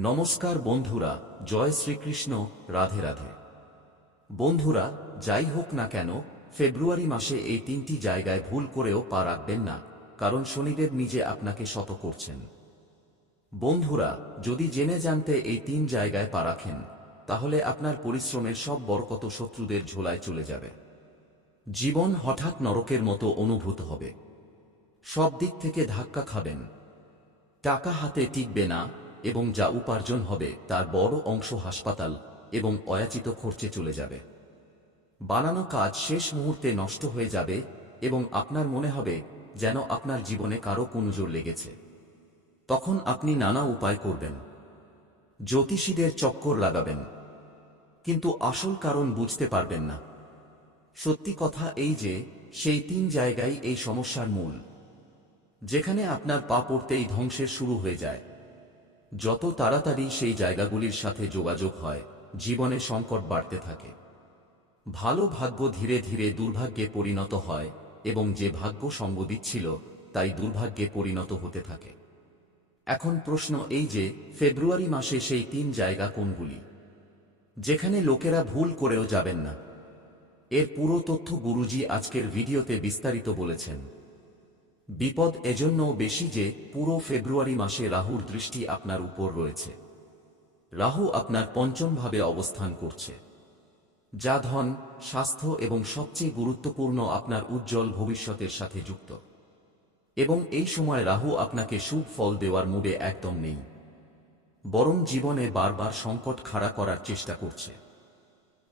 নমস্কার বন্ধুরা, জয় শ্রীকৃষ্ণ, রাধে রাধে। বন্ধুরা, যাই হোক না কেন, ফেব্রুয়ারি মাসে এই তিনটি জায়গায় ভুল করেও পা রাখবেন না, কারণ শনিদেব নিজে আপনাকে শত করছেন। বন্ধুরা, যদি জেনে জানতে এই তিন জায়গায় পা রাখেন, তাহলে আপনার পরিশ্রমের সব বরকত শত্রুদের ঝোলায় চলে যাবে। জীবন হঠাৎ নরকের মতো অনুভূত হবে। সব দিক থেকে ধাক্কা খাবেন। টাকা হাতে টিকবে না এবং যা উপার্জন হবে তার বড় অংশ হাসপাতাল এবং অয়াচিত খরচে চলে যাবে। বানানো কাজ শেষ মুহূর্তে নষ্ট হয়ে যাবে এবং আপনার মনে হবে যেন আপনার জীবনে কারও কুনজোর লেগেছে। তখন আপনি নানা উপায় করবেন। জ্যোতিষীদের চক্কর লাগাবেন। কিন্তু আসল কারণ বুঝতে পারবেন না। সত্যি কথা এই যে, সেই তিন জায়গায় এই সমস্যার মূল। যেখানে আপনার পা পড়তেই ধ্বংসের শুরু হয়ে যায়। যত তাড়াতাড়ি সেই জায়গাগুলির সাথে যোগাযোগ হয়, জীবনে সংকট বাড়তে থাকে। ভালো ভাগ্য ধীরে ধীরে দুর্ভাগ্যে পরিণত হয়, এবং যে ভাগ্য সঙ্গ দিচ্ছিল তাই দুর্ভাগ্যে পরিণত হতে থাকে। এখন প্রশ্ন এই যে, ফেব্রুয়ারি মাসে সেই তিন জায়গা কোনগুলি? যেখানে লোকেরা ভুল করেও যাবেন না। এর পুরো তথ্য গুরুজি আজকের ভিডিওতে বিস্তারিত বলেছেন। বিপদ এজন্য বেশি যে পুরো ফেব্রুয়ারি মাসে রাহুর দৃষ্টি আপনার উপর রয়েছে। রাহু আপনার পঞ্চম ভাবে অবস্থান করছে। যা ধন, স্বাস্থ্য এবং সবচেয়ে গুরুত্বপূর্ণ আপনার উজ্জ্বল ভবিষ্যতের সাথে যুক্ত। এবং এই সময় রাহু আপনাকে শুভ ফল দেওয়ার মুডে একদম নেই। বরং জীবনে বারবার সংকট খাড়া করার চেষ্টা করছে।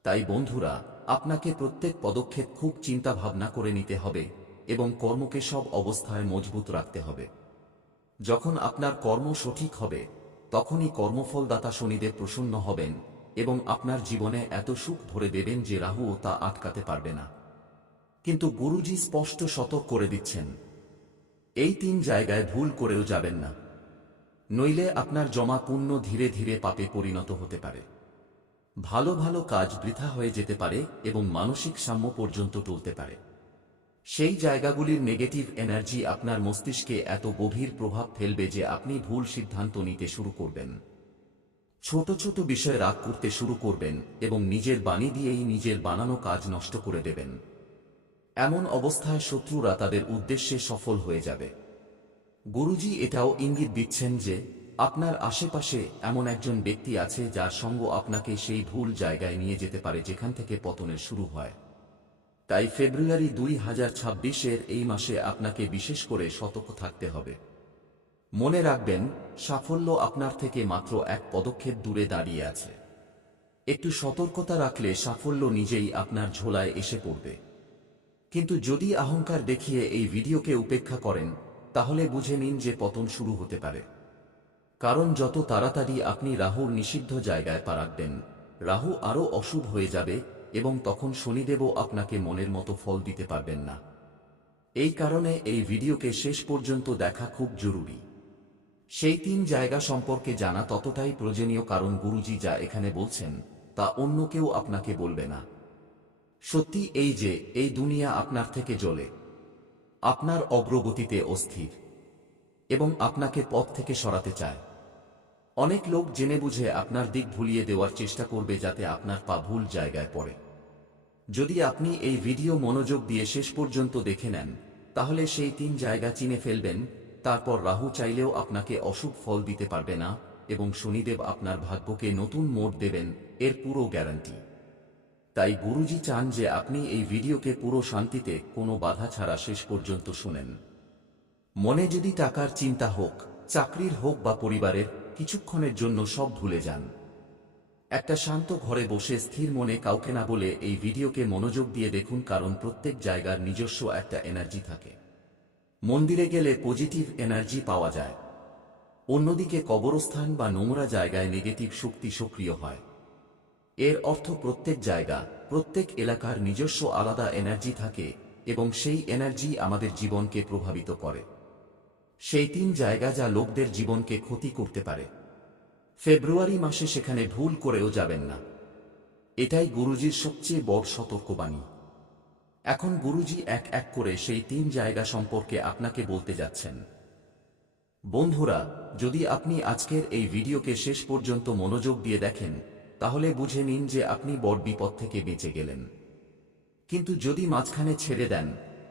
তাই বন্ধুরা, আপনাকে প্রত্যেক পদক্ষেপ খুব চিন্তা ভাবনা করে নিতে হবে। এবং কর্মকে সব অবস্থায় মজবুত রাখতে হবে। যখন আপনার কর্ম সঠিক হবে, তখনই কর্মফলদাতা শনিদের প্রসন্ন হবেন এবং আপনার জীবনে এত সুখ ভরে দেবেন যে রাহুও তা আটকাতে পারবে না। কিন্তু গুরুজি স্পষ্ট সতর্ক করে দিচ্ছেন, এই তিন জায়গায় ভুল করেও যাবেন না। নইলে আপনার জমা পুণ্য ধীরে ধীরে পাপে পরিণত হতে পারে। ভালো ভালো কাজ বৃথা হয়ে যেতে পারে এবং মানসিক সাম্য পর্যন্ত টলতে পারে। সেই জায়গাগুলির নেগেটিভ এনার্জি আপনার মস্তিষ্কে এত গভীর প্রভাব ফেলবে যে আপনি ভুল সিদ্ধান্ত নিতে শুরু করবেন। ছোট ছোট বিষয়ে রাগ করতে শুরু করবেন এবং নিজের বাণী দিয়েই নিজের বানানো কাজ নষ্ট করে দেবেন। এমন অবস্থায় শত্রুরা তাদের উদ্দেশ্যে সফল হয়ে যাবে। গুরুজি এটাও ইঙ্গিত দিচ্ছেন যে, আপনার আশেপাশে এমন একজন ব্যক্তি আছে যার সঙ্গ আপনাকে সেই ভুল জায়গায় নিয়ে যেতে পারে যেখান থেকে পতনের শুরু হয়। তাই ফেব্রুয়ারি দুই হাজার ছাব্বিশের এই মাসে আপনাকে বিশেষ করে সতর্ক থাকতে হবে। মনে রাখবেন, সাফল্য আপনার থেকে মাত্র এক পদক্ষেপ দূরে দাঁড়িয়ে আছে। একটু সতর্কতা রাখলে সাফল্য নিজেই আপনার ঝোলায় এসে পড়বে। কিন্তু যদি অহংকার দেখিয়ে এই ভিডিওকে উপেক্ষা করেন, তাহলে বুঝে নিন যে পতন শুরু হতে পারে। কারণ যত তাড়াতাড়ি আপনি রাহুর নিষিদ্ধ জায়গায় পা রাখবেন, রাহু আরও অশুভ হয়ে যাবে এবং তখন শনিদেবও আপনাকে মনের মতো ফল দিতে পারবেন না। এই কারণে এই ভিডিওকে শেষ পর্যন্ত দেখা খুব জরুরি। সেই তিন জায়গা সম্পর্কে জানা ততটাই প্রয়োজনীয় কারণ গুরুজি যা এখানে বলছেন, তা অন্য কেউ আপনাকে বলবে না। সত্যি এই যে, এই দুনিয়া আপনার থেকে জ্বলে। আপনার অগ্রগতিতে অস্থির। এবং আপনাকে পথ থেকে সরাতে চায়। অনেক লোক জেনে বুঝে আপনার দিক ভুলিয়ে দেওয়ার চেষ্টা করবে যাতে আপনার পা ভুল জায়গায় পড়ে। যদি আপনি এই ভিডিও মনোযোগ দিয়ে শেষ পর্যন্ত দেখে নেন, তাহলে সেই তিন জায়গা চিনে ফেলবেন, তারপর রাহু চাইলেও আপনাকে অশুভ ফল দিতে পারবে না এবং শনিদেব আপনার ভাগ্যকে নতুন মোড় দেবেন, এর পুরো গ্যারান্টি। তাই গুরুজি চান যে আপনি এই ভিডিওকে পুরো শান্তিতে, কোনো বাধা ছাড়া শেষ পর্যন্ত শুনেন। মনে যদি টাকার চিন্তা হোক, চাকরির হোক বা পরিবারের, কিছুক্ষণের জন্য সব ভুলে যান। একটা শান্ত ঘরে বসে স্থির মনে কাউকে না বলে এই ভিডিওকে মনোযোগ দিয়ে দেখুন কারণ প্রত্যেক জায়গার নিজস্ব একটা এনার্জি থাকে। মন্দিরে গেলে পজিটিভ এনার্জি পাওয়া যায়। অন্যদিকে কবরস্থান বা নোংরা জায়গায় নেগেটিভ শক্তি সক্রিয় হয়। এর অর্থ প্রত্যেক জায়গা, প্রত্যেক এলাকার নিজস্ব আলাদা এনার্জি থাকে এবং সেই এনার্জি আমাদের জীবনকে প্রভাবিত করে। সেই তিন জায়গা যা লোকদের জীবনকে ক্ষতি করতে পারে। ফেব্রুয়ারি মাসে সেখানে ভুল করেও যাবেন না। এটাই গুরুজির সবচেয়ে বড় সতর্কবাণী। এখন গুরুজি এক এক করে সেই তিন জায়গা সম্পর্কে আপনাকে বলতে যাচ্ছেন। বন্ধুরা, যদি আপনি আজকের এই ভিডিওকে শেষ পর্যন্ত মনোযোগ দিয়ে দেখেন, তাহলে বুঝে নিন যে আপনি বড় বিপদ থেকে বেঁচে গেলেন। কিন্তু যদি মাঝখানে ছেড়ে দেন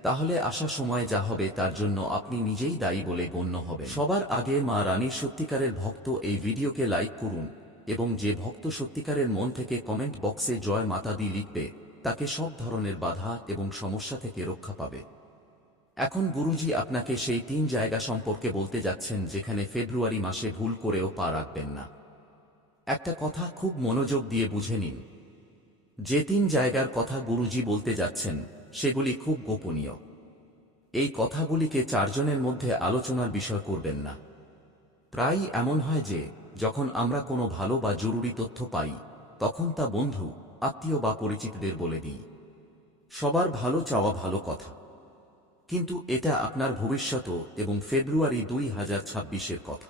তাহলে আসা সময় যা হবে তার জন্য আপনি নিজেই দায়ী বলে গণ্য হবে সবার আগে মা রানীর সত্যিকারের ভক্ত এই ভিডিওকে লাইক করুন এবং যে ভক্ত সত্যিকারের মন থেকে কমেন্ট বক্সে জয় মাতা দি লিখবে, তাকে সব ধরনের বাধা এবং সমস্যা থেকে রক্ষা পাবে। এখন গুরুজি আপনাকে সেই তিন জায়গা সম্পর্কে বলতে যাচ্ছেন যেখানে ফেব্রুয়ারি মাসে ভুল করেও পা রাখবেন না। একটা কথা খুব মনোযোগ দিয়ে বুঝে নিন। যে তিন জায়গার কথা গুরুজি বলতে যাচ্ছেন সেগুলি খুব গোপনীয়। এই কথাগুলিকে চারজনের মধ্যে আলোচনার বিষয় করবেন না। প্রায়ই এমন হয় যে, যখন আমরা কোনো ভালো বা জরুরি তথ্য পাই, তখন তা বন্ধু, আত্মীয় বা পরিচিতদের বলে দিই। সবার ভালো চাওয়া ভালো কথা। কিন্তু এটা আপনার ভবিষ্যৎ এবং ফেব্রুয়ারি দুই হাজার ছাব্বিশের কথা।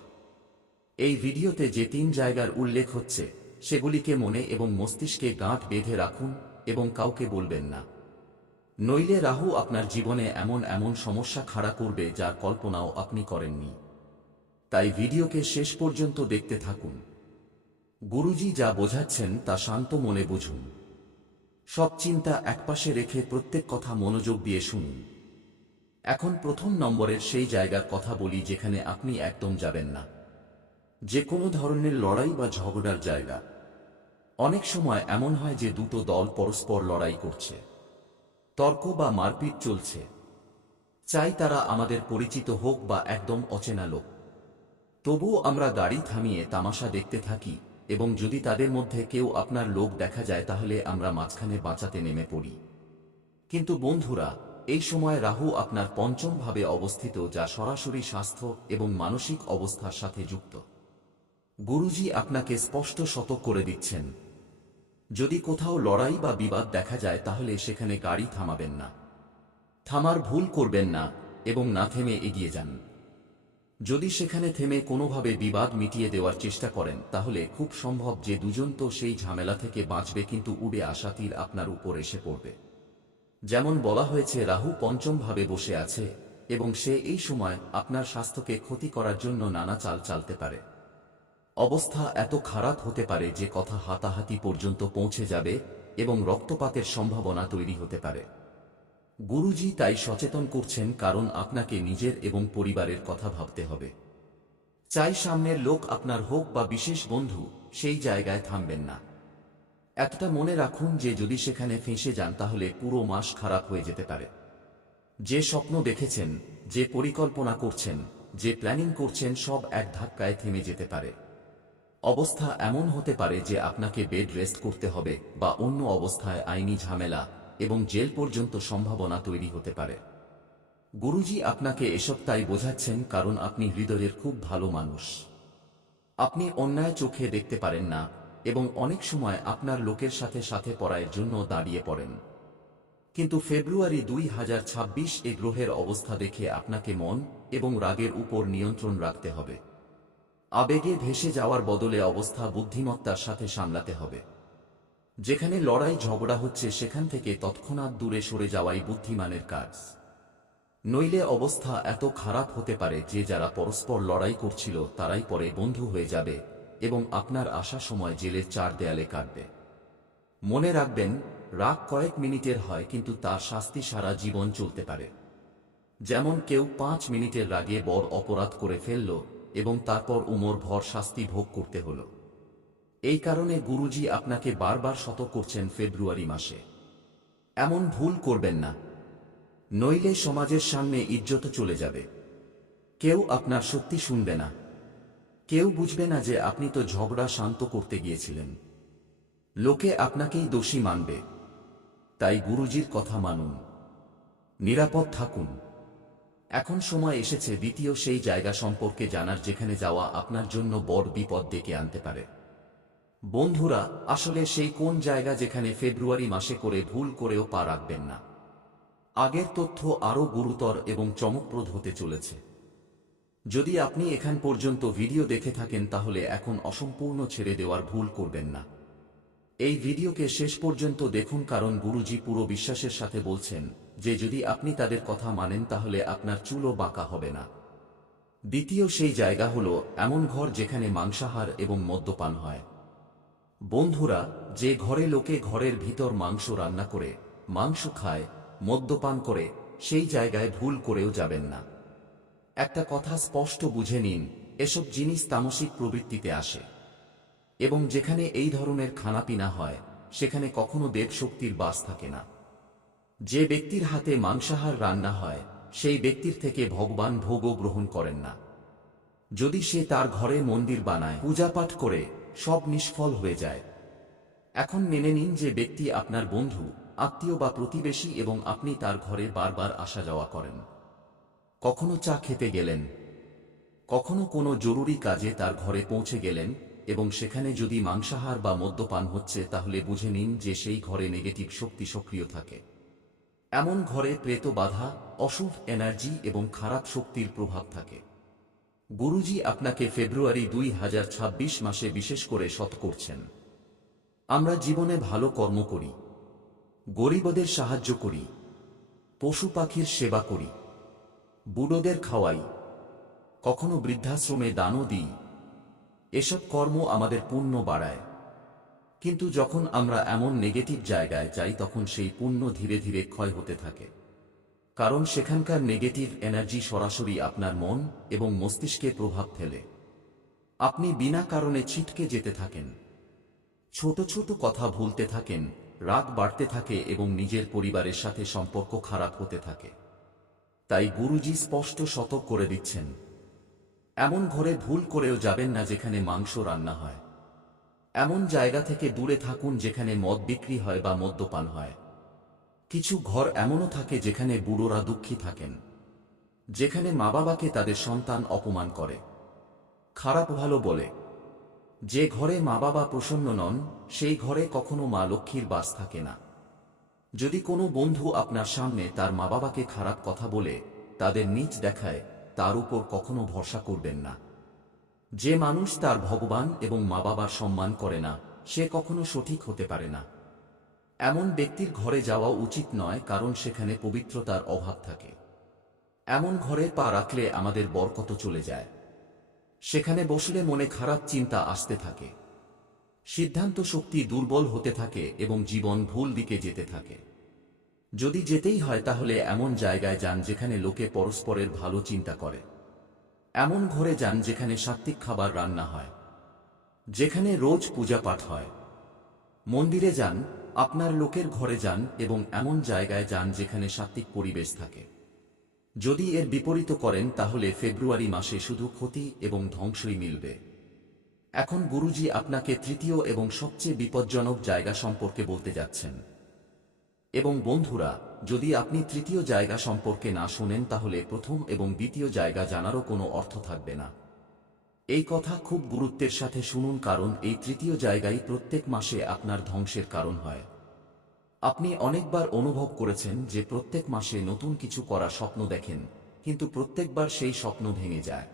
এই ভিডিওতে যে তিন জায়গার উল্লেখ হচ্ছে, সেগুলিকে মনে এবং মস্তিষ্কে গাঁট বেঁধে রাখুন এবং কাউকে বলবেন না। নইলে রাহু আপনার জীবনে এমন এমন সমস্যা খাড়া করবে যার কল্পনাও আপনি করেননি। তাই ভিডিওকে শেষ পর্যন্ত দেখতে থাকুন। গুরুজি যা বোঝাচ্ছেন তা শান্ত মনে বুঝুন। সব চিন্তা একপাশে রেখে প্রত্যেক কথা মনোযোগ দিয়ে শুনুন। এখন প্রথম নম্বরের সেই জায়গার কথা বলি যেখানে আপনি একদম যাবেন না। যে কোনো ধরনের লড়াই বা ঝগড়ার জায়গা। অনেক সময় এমন হয় যে দুটো দল পরস্পর লড়াই করছে। তর্ক বা মারপিট চলছে। চাই তারা আমাদের পরিচিত হোক বা একদম অচেনা লোক। তবুও আমরা গাড়ি থামিয়ে তামাশা দেখতে থাকি এবং যদি তাদের মধ্যে কেউ আপনার লোক দেখা যায় তাহলে আমরা মাঝখানে বাঁচাতে নেমে পড়ি। কিন্তু বন্ধুরা, এই সময় রাহু আপনার পঞ্চম ভাবে অবস্থিত যা সরাসরি স্বাস্থ্য এবং মানসিক অবস্থার সাথে যুক্ত। গুরুজি আপনাকে স্পষ্ট শতক করে দিচ্ছেন। যদি কোথাও লড়াই বা বিবাদ দেখা যায়, তাহলে সেখানে গাড়ি থামাবেন না। থামার ভুল করবেন না এবং না থেমে এগিয়ে যান। যদি সেখানে থেমে কোনোভাবে বিবাদ মিটিয়ে দেওয়ার চেষ্টা করেন, তাহলে খুব সম্ভব যে দুজন তো সেই ঝামেলা থেকে বাঁচবে, কিন্তু উড়ে আসা তীর আপনার উপর এসে পড়বে। যেমন বলা হয়েছে, রাহু পঞ্চমভাবে বসে আছে এবং সে এই সময় আপনার স্বাস্থ্যকে ক্ষতি করার জন্য নানা চাল চালতে পারে। অবস্থা এত খারাপ হতে পারে যে কথা হাতাহাতি পর্যন্ত পৌঁছে যাবে এবং রক্তপাতের সম্ভাবনা তৈরি হতে পারে। গুরুজি তাই সচেতন করছেন কারণ আপনাকে নিজের এবং পরিবারের কথা ভাবতে হবে। চাই সামনের লোক আপনার হোক বা বিশেষ বন্ধু, সেই জায়গায় থামবেন না। এতটা মনে রাখুন যে যদি সেখানে ফেঁসে যান তাহলে পুরো মাস খারাপ হয়ে যেতে পারে। যে স্বপ্ন দেখেছেন, যে পরিকল্পনা করছেন, যে প্ল্যানিং করছেন সব এক ধাক্কায় থেমে যেতে পারে। অবস্থা এমন হতে পারে যে আপনাকে বেড রেস্ট করতে হবে বা অন্য অবস্থায় আইনি ঝামেলা এবং জেল পর্যন্ত সম্ভাবনা তৈরি হতে পারে। গুরুজি আপনাকে এসব তাই বোঝাচ্ছেন কারণ আপনি হৃদয়ের খুব ভালো মানুষ। আপনি অন্যায় চোখে দেখতে পারেন না এবং অনেক সময় আপনার লোকের সাথে সাথে পড়ায়ের জন্য দাঁড়িয়ে পড়েন। কিন্তু ফেব্রুয়ারি দুই হাজার ছাব্বিশ এ গ্রহের অবস্থা দেখে আপনাকে মন এবং রাগের উপর নিয়ন্ত্রণ রাখতে হবে। আবেগে ভেসে যাওয়ার বদলে অবস্থা বুদ্ধিমত্তার সাথে সামলাতে হবে। যেখানে লড়াই ঝগড়া হচ্ছে সেখান থেকে তৎক্ষণাৎ দূরে সরে যাওয়াই বুদ্ধিমানের কাজ। নইলে অবস্থা এত খারাপ হতে পারে যে যারা পরস্পর লড়াই করছিল তারাই পরে বন্ধু হয়ে যাবে এবং আপনার আসা সময় জেলের চার দেয়ালে কাটবে। মনে রাখবেন, রাগ কয়েক মিনিটের হয় কিন্তু তার শাস্তি সারা জীবন চলতে পারে। যেমন কেউ পাঁচ মিনিটের রাগে বড় অপরাধ করে ফেলল এবং তারপর উমর ভর শাস্তি ভোগ করতে হল। এই কারণে গুরুজি আপনাকে বারবার শত করছেন ফেব্রুয়ারি মাসে। এমন ভুল করবেন না। নইলে সমাজের সামনে ইজ্জত চলে যাবে। কেউ আপনার সত্যি শুনবে না। কেউ বুঝবে না যে আপনি তো ঝগড়া শান্ত করতে গিয়েছিলেন। লোকে আপনাকেই দোষী মানবে। তাই গুরুজির কথা মানুন। নিরাপদ থাকুন। এখন সময় এসেছে দ্বিতীয় সেই জায়গা সম্পর্কে জানার যেখানে যাওয়া আপনার জন্য বড় বিপদ ডেকে আনতে পারে। বন্ধুরা, আসলে সেই কোন জায়গা যেখানে ফেব্রুয়ারি মাসে করে ভুল করেও পা রাখবেন না। আগের তথ্য আরও গুরুতর এবং চমকপ্রদ হতে চলেছে। যদি আপনি এখান পর্যন্ত ভিডিও দেখে থাকেন, তাহলে এখন অসম্পূর্ণ ছেড়ে দেওয়ার ভুল করবেন না। এই ভিডিওকে শেষ পর্যন্ত দেখুন, কারণ গুরুজি পুরো বিশ্বাসের সাথে বলছেন যে যদি আপনি তাদের কথা মানেন তাহলে আপনার চুলও বাঁকা হবে না। দ্বিতীয় সেই জায়গা হলো এমন ঘর যেখানে মাংসাহার এবং মদ্যপান হয়। বন্ধুরা, যে ঘরে লোকে ঘরের ভিতর মাংস রান্না করে, মাংস খায়, মদ্যপান করে, সেই জায়গায় ভুল করেও যাবেন না। একটা কথা স্পষ্ট বুঝে নিন, এসব জিনিস তামসিক প্রবৃত্তিতে আসে। এবং যেখানে এই ধরনের খানাপিনা হয়, সেখানে কখনো দেবশক্তির বাস থাকে না। যে ব্যক্তির হাতে মাংসাহার রান্না হয়, সেই ব্যক্তির থেকে ভগবান ভোগও গ্রহণ করেন না। যদি সে তার ঘরে মন্দির বানায়, পূজাপাঠ করে, সব নিষ্ফল হয়ে যায়। এখন মেনে নিন যে ব্যক্তি আপনার বন্ধু, আত্মীয় বা প্রতিবেশী এবং আপনি তার ঘরে বারবার আসা যাওয়া করেন। কখনো চা খেতে গেলেন। কখনো কোনো জরুরি কাজে তার ঘরে পৌঁছে গেলেন এবং সেখানে যদি মাংসাহার বা মদ্যপান হচ্ছে, তাহলে বুঝে নিন যে সেই ঘরে নেগেটিভ শক্তি সক্রিয় থাকে। এমন ঘরে প্রেত বাধা, অশুভ এনার্জি এবং খারাপ শক্তির প্রভাব থাকে। গুরুজি আপনাকে ফেব্রুয়ারি দুই হাজার ছাব্বিশ মাসে বিশেষ করে সৎ করছেন। আমরা জীবনে ভালো কর্ম করি। গরিবদের সাহায্য করি। পশু পাখির সেবা করি। বুড়োদের খাওয়াই। কখনো বৃদ্ধাশ্রমে দানও দিই। এসব কর্ম আমাদের পুণ্য বাড়ায়। কিন্তু যখন আমরা এমন নেগেটিভ জায়গায় যাই, তখন সেই পুণ্য ধীরে ধীরে ক্ষয় হতে থাকে। কারণ সেখানকার নেগেটিভ এনার্জি সরাসরি আপনার মন এবং মস্তিষ্কে প্রভাব ফেলে। আপনি বিনা কারণে ছিটকে যেতে থাকেন। ছোট ছোট কথা ভুলতে থাকেন, রাগ বাড়তে থাকে এবং নিজের পরিবারের সাথে সম্পর্ক খারাপ হতে থাকে। তাই গুরুজি স্পষ্ট সতর্ক করে দিচ্ছেন। এমন ঘরে ভুল করেও যাবেন না যেখানে মাংস রান্না হয়। এমন জায়গা থেকে দূরে থাকুন যেখানে মদ বিক্রি হয় বা মদ্যপান হয়। কিছু ঘর এমনও থাকে যেখানে বুড়োরা দুঃখী থাকেন, যেখানে মা বাবাকে তাদের সন্তান অপমান করে। খারাপ ভালো বলে, যে ঘরে মা বাবা প্রসন্ন নন, সেই ঘরে কখনো মা লক্ষ্মীর বাস থাকে না। যদি কোনো বন্ধু আপনার সামনে তার মা বাবাকে খারাপ কথা বলে, তাদের নিচ দেখায়, তার উপর কখনো ভরসা করবেন না। যে মানুষ তার ভগবান এবং মা বাবার সম্মান করে না, সে কখনো সঠিক হতে পারে না। এমন ব্যক্তির ঘরে যাওয়া উচিত নয়, কারণ সেখানে পবিত্রতার অভাব থাকে। এমন ঘরে পা রাখলে আমাদের বরকত চলে যায়। সেখানে বসলে মনে খারাপ চিন্তা আসতে থাকে। সিদ্ধান্ত শক্তি দুর্বল হতে থাকে এবং জীবন ভুল দিকে যেতে থাকে। যদি যেতেই হয় তাহলে এমন জায়গায় যান যেখানে লোকে পরস্পরের ভালো চিন্তা করে। এমন ঘরে যান যেখানে সাত্ত্বিক খাবার রান্না হয়, যেখানে রোজ পূজা পাঠ হয়। মন্দিরে যান, আপনার লোকের ঘরে যান এবং এমন জায়গায় যান যেখানে সাত্ত্বিক পরিবেশ থাকে। যদি এর বিপরীত করেন, তাহলে ফেব্রুয়ারি মাসে শুধু ক্ষতি এবং ধ্বংসই মিলবে। এখন গুরুজি আপনাকে তৃতীয় এবং সবচেয়ে বিপজ্জনক জায়গা সম্পর্কে বলতে যাচ্ছেন। এবং বন্ধুরা, যদি আপনি তৃতীয় জায়গা সম্পর্কে না শোনেন, তাহলে প্রথম এবং দ্বিতীয় জায়গা জানারও কোনো অর্থ থাকবে না। এই কথা খুব গুরুত্বের সাথে শুনুন, কারণ এই তৃতীয় জায়গায় প্রত্যেক মাসে আপনার ধ্বংসের কারণ হয়। আপনি অনেকবার অনুভব করেছেন যে প্রত্যেক মাসে নতুন কিছু করার স্বপ্ন দেখেন, কিন্তু প্রত্যেকবার সেই স্বপ্ন ভেঙে যায়।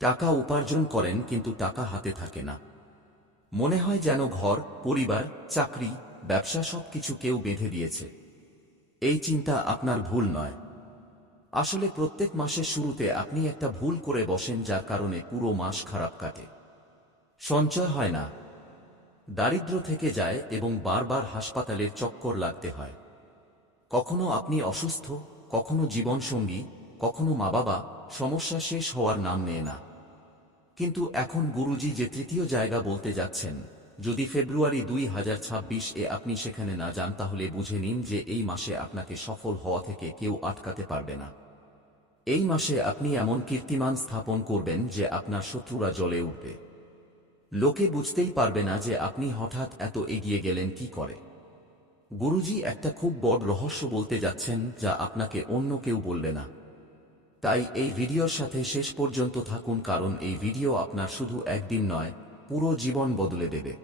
টাকা উপার্জন করেন, কিন্তু টাকা হাতে থাকে না। মনে হয় যেন ঘর, পরিবার, চাকরি ব্যবসা সব কিছু কেউ বেঁধে দিয়েছে। এই চিন্তা আপনার ভুল নয়। আসলে প্রত্যেক মাসের শুরুতে আপনি একটা ভুল করে বসেন যার কারণে পুরো মাস খারাপ কাটে। সঞ্চয় হয় না। দারিদ্র থেকে যায় এবং বারবার হাসপাতালের চক্কর লাগতে হয়। কখনো আপনি অসুস্থ, কখনো জীবনসঙ্গী, কখনো মা বাবা সমস্যা শেষ হওয়ার নাম নেয় না। কিন্তু এখন গুরুজি যে তৃতীয় জায়গা বলতে যাচ্ছেন যদি ফেব্রুয়ারি দুই হাজার ছাব্বিশ এ আপনি সেখানে না যান, তাহলে বুঝে নিন যে এই মাসে আপনাকে সফল হওয়া থেকে কেউ আটকাতে পারবে না। এই মাসে আপনি এমন কীর্তিমান স্থাপন করবেন যে আপনার শত্রুরা জ্বলে উঠবে। লোকে বুঝতেই পারবে না যে আপনি হঠাৎ এত এগিয়ে গেলেন কি করে। গুরুজি একটা খুব বড় রহস্য বলতে যাচ্ছেন, যা আপনাকে অন্য কেউ বলবে না। তাই এই ভিডিওর সাথে শেষ পর্যন্ত থাকুন, কারণ এই ভিডিও আপনার শুধু একদিন নয় পুরো জীবন বদলে দেবে।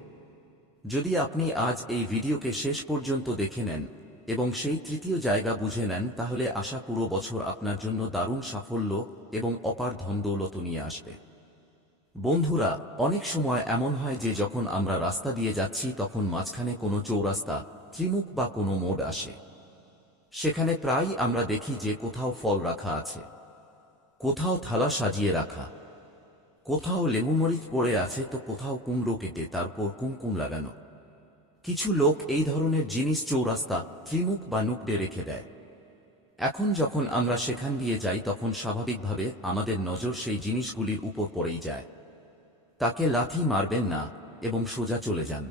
যদি আপনি আজ এই ভিডিওকে শেষ পর্যন্ত দেখে নেন এবং সেই তৃতীয় জায়গা বুঝে নেন, তাহলে আশা পুরো বছর আপনার জন্য দারুণ সাফল্য এবং অপার ধন দৌলত নিয়ে আসবে। বন্ধুরা, অনেক সময় এমন হয় যে যখন আমরা রাস্তা দিয়ে যাচ্ছি, তখন মাঝখানে কোনো চৌরাস্তা, ত্রিমুখ বা কোনো মোড় আসে। সেখানে প্রায়ই আমরা দেখি যে কোথাও ফল রাখা আছে। কোথাও থালা সাজিয়ে রাখা। কোথাও লেবুমরিচ পড়ে আছে তো কোথাও কুমড়ো কেটে তারপর কুমকুম লাগানো। কিছু লোক এই ধরনের জিনিস চৌরাস্তা, ত্রিমুখ বা নুকটে রেখে দেয়। এখন যখন আমরা সেখান দিয়ে যাই তখন স্বাভাবিকভাবে আমাদের নজর সেই জিনিসগুলির উপর পড়েই যায়। তাকে লাথি মারবেন না এবং সোজা চলে যান।